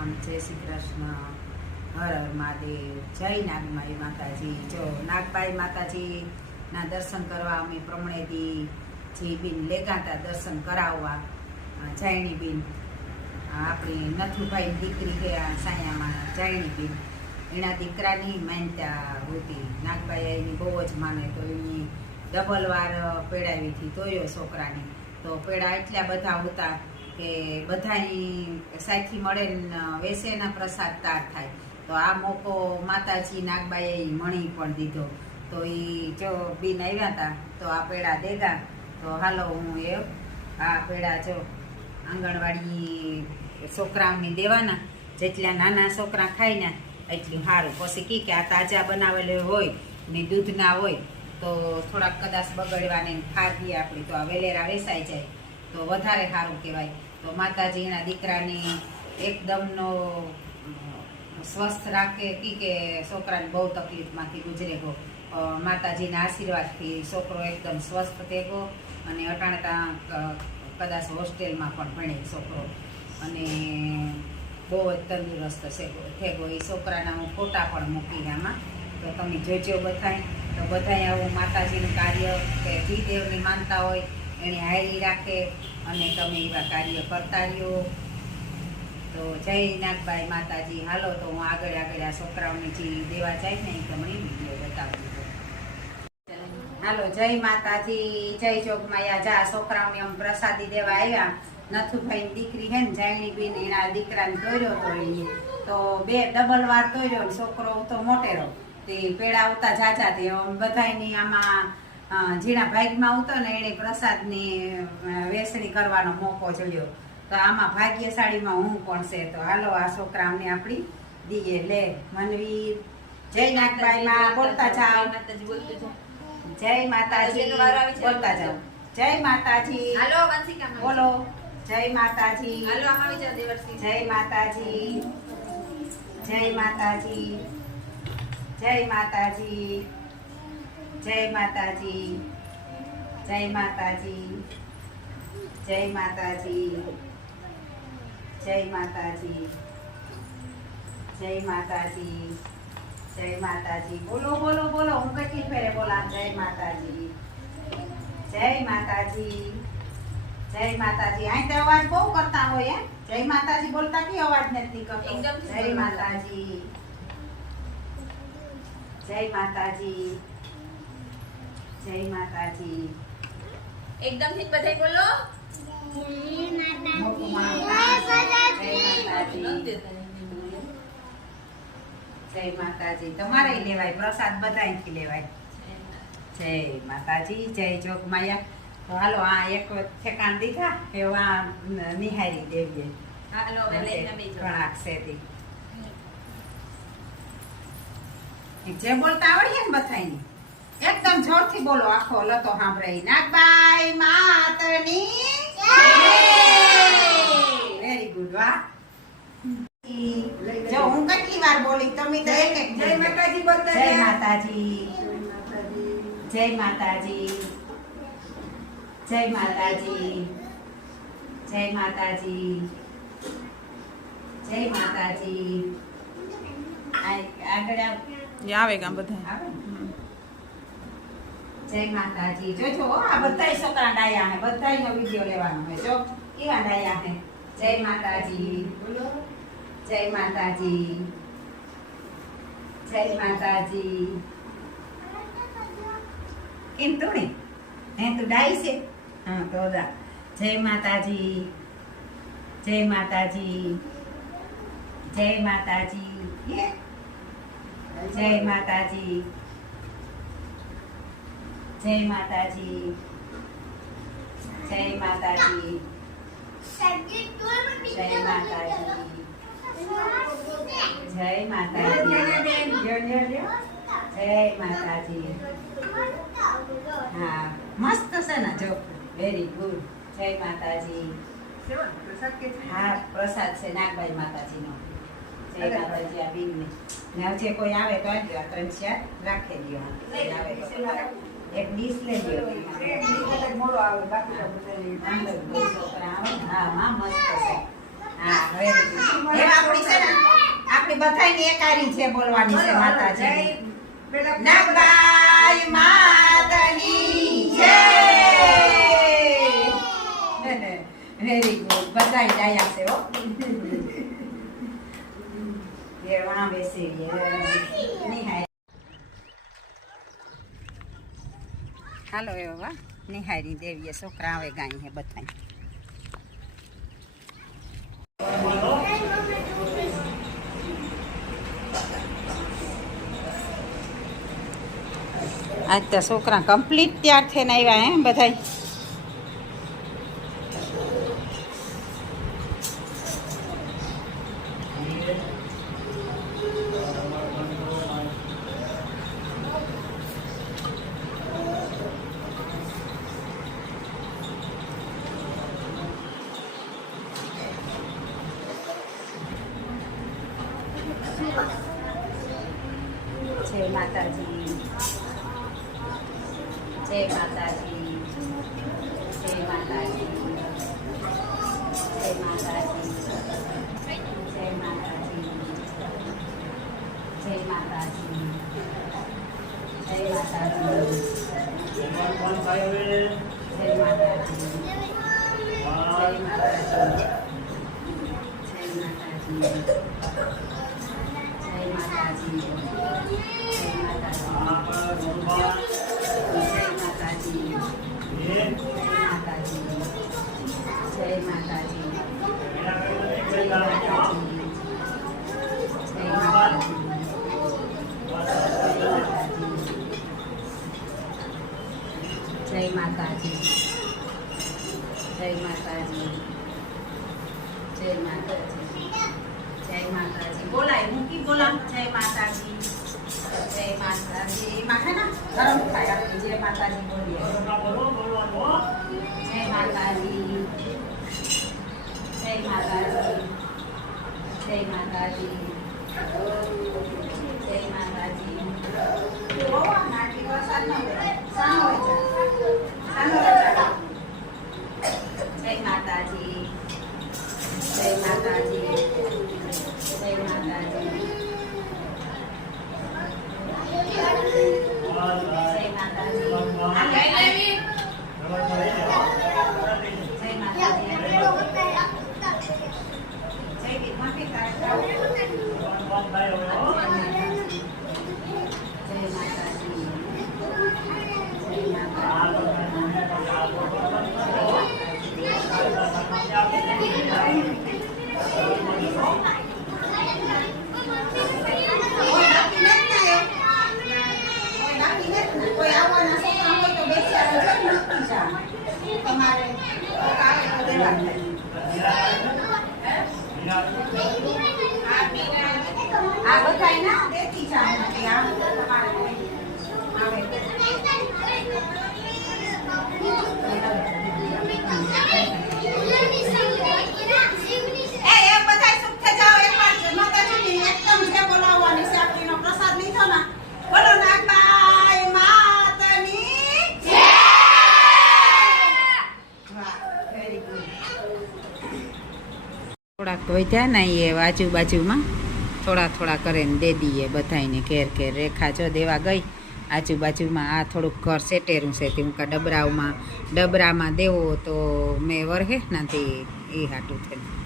રામ, જય શ્રી કૃષ્ણ, હર હર મહાદેવ, જય નાગમાઈ માતાજી. જો નાગબાઈ માતાજીના દર્શન કરવા અમે પ્રમણેથી બીન લેગાતા દર્શન કરાવવા. જાયણી બીન આપણી નથુભાઈ દીકરી છે, સાયામાં જાયણી બીન, એના દીકરાની માનતા હતી. નાગબાઈ એની બહુ જ માને, તો એની ડબલ વાર પેડાવી હતી તોયો છોકરાની. તો પેડા એટલા બધા હતા કે બધાની સાથી મળે ને વેસેના પ્રસાદ તાર થાય. તો આ મોકો માતાજી નાગબાઈએ મણી પણ દીધો. તો એ જો બીન આવ્યા હતા તો આ પેડા દેગા. તો હાલો હું આ પેડા જો આંગણવાડી છોકરાઓની દેવાના, જેટલા નાના છોકરા ખાય ને એટલું સારું. પછી કે આ તાજા બનાવેલું હોય ને દૂધના હોય તો થોડાક કદાચ બગડવાની ખાધી આપણી તો આ વેલેરા વેસાઈ જાય તો વધારે સારું કહેવાય. તો માતાજી એના દીકરાની એકદમનો સ્વસ્થ રાખે કે છોકરાને બહુ તકલીફમાંથી ગુજરે ગયો. માતાજીના આશીર્વાદથી છોકરો એકદમ સ્વસ્થ થયો અને અટાણતા કદાચ હોસ્ટેલમાં પણ ભણે છોકરો અને બહુ જ તંદુરસ્ત થયો. એ છોકરાના હું ફોટા પણ મૂકી આમાં, તો તમે જોજો બધાય. તો બધાય આવું માતાજીનું કાર્ય કે જે દેવની માનતા હોય એને હારી રાખે અને તમે એવા કાર્ય કરતા રહ્યો. તો જય નાગબાઈ માતાજી. હાલો તો હું આગળ આ છોકરાઓની જે દેવા જાય ને એ તમને વિડીયો બતાવું. હાલો જય માતાજી, જય જોગમાયા. જા છોકરાઓને આમ પ્રસાદી દેવા આવ્યા. નથુભાઈની દીકરી હે ને જાયણી બેન, એના દીકરાને તોર્યો તો તો બે ડબલ વાર તોર્યો ને છોકરો તો મોટેરો તે પેડા આવતા જાજા તે બધાની આમાં જીણા ભાગમાં આવતો ને એને પ્રસાદની વેચણી કરવાનો મોકો જોયો. તો આમાં ભાગ્યશાળીમાં હું પણ છે. તો હાલો આ છોકરાઓને આપણી દીએ લે. મનવીર જય નાગબાઈ માં બોલતા જાઓ. જય માતાજી બોલતા જાઓ. જય માતાજી બોલો. જય માતાજી, જય માતાજી, જય માતાજી, જય માતાજી, જય માતાજી, જય માતાજી, જય માતાજી, જય માતાજી, જય માતાજી, જય માતાજી. બોલો બોલો બોલો. હું કેટલી ફેરે બોલા. જય માતાજી, જય માતાજી, જય માતાજી. અહીં તો અવાજ બહુ કરતા હોય. જય માતાજી બોલતા કે અવાજ નથી કરતો. જય માતાજી, જય માતાજી, જય માતાજી. એકદમ થી બધાય બોલો. જય માતાજી. તમારે લેવાય પ્રસાદ, બધાથી લેવાય. જય માતાજી, જય જોગમાયા. તો હાલો આ એક ઠેકાણ દીધા એવા નિહારી દેવીએ. હાલો ઘણા છે જે બોલતા આવડીએ ને બધાની એકદમ જોરથી બોલો. આખો લતો સાંભળે. નાગબાઈ માતની વેરી ગુડ. વાહ. જો હું કેટલી વાર બોલી, તમે તો એક જય માતાજી બોલતા. જય માતાજી, જય માતાજી, જય માતાજી, જય માતાજી, જય માતાજી. આગળ આવે ગામ બધા આવે. જય માતાજી. જોજો આ બધાય છોકરા ડાયા હે, બધાયનો વિડિયો લેવાનો હે. જો કેવા ડાયા હે. જય માતાજી બોલો. જય માતાજી, જય માતાજી. કેમ તું હે તું ડાઈ છે? હા તો દા. જય માતાજી, જય માતાજી, જય માતાજી, જય માતાજી, જય માતાજી, જય માતાજી, જય માતાજી, જય માતાજી, જય માતાજી. હા મસ્ત છે ને. જો વેરી ગુડ. જય માતાજી. હા પ્રસાદ છે નાગબાઈ માતાજીનો. જય માતાજી. આ બીન ને જે કોઈ આવે તો આજે 3-4 રાખી દો. આવે એક ડીશ લઈ લો. મોડો આવે બાકી છોકરા આવે. હા માં મસ્ત છે. હા વેરી ગુડ. એ આપણી છે બધાયને એકારી છે બોલવાની છે બોલો, માતાજી જય પેલા નાગબાઈ માતાની જય વેરી ગુડ બધાય ડાયા છે હો એ વણા બેસી નિહાય હાલો એવા નિહારી દેવીએ છોકરા આવે ગાય હે બધાય આજ તો છોકરા કમ્પ્લીટ તૈયાર થઈને આવ્યા હે બધાય જય માતાજી જય માતાજી જય માતાજી જય માતાજી જય માતાજી જય માતાજી જય માતાજી જય માતાજી જય માતાજી જય માતાજી જય માતાજી જય માતાજી જય માતાજી જય માતાજી બોલાય મૂકી બોલા જય માતાજી જય માતાજી એમાં હે ને ગરમ થાય આપણે જય માતાજી બોલીએ જય માતાજી જય માતાજી જય માતાજી જય માતાજી બહુ નાટી વરસાદ ન હોય સાનો હોય છે સાનો હોય છે જય માતાજી જય માતાજી જય માતાજી કોઈ આવવાના છોકરા હોય તો બેસી તમારે આ બધા ના દેતી જાય આ તમારે આવે થોડાક વધ્યા ને એ આજુબાજુમાં થોડા કરીને દે દઈએ બધાને ઘેર ઘેર રેખા જો દેવા ગઈ આજુબાજુમાં આ થોડુંક ઘર સેટેરું છે તે હું ડબરામાં દેવો તો મેં વરહે નથી એ હાટું થયું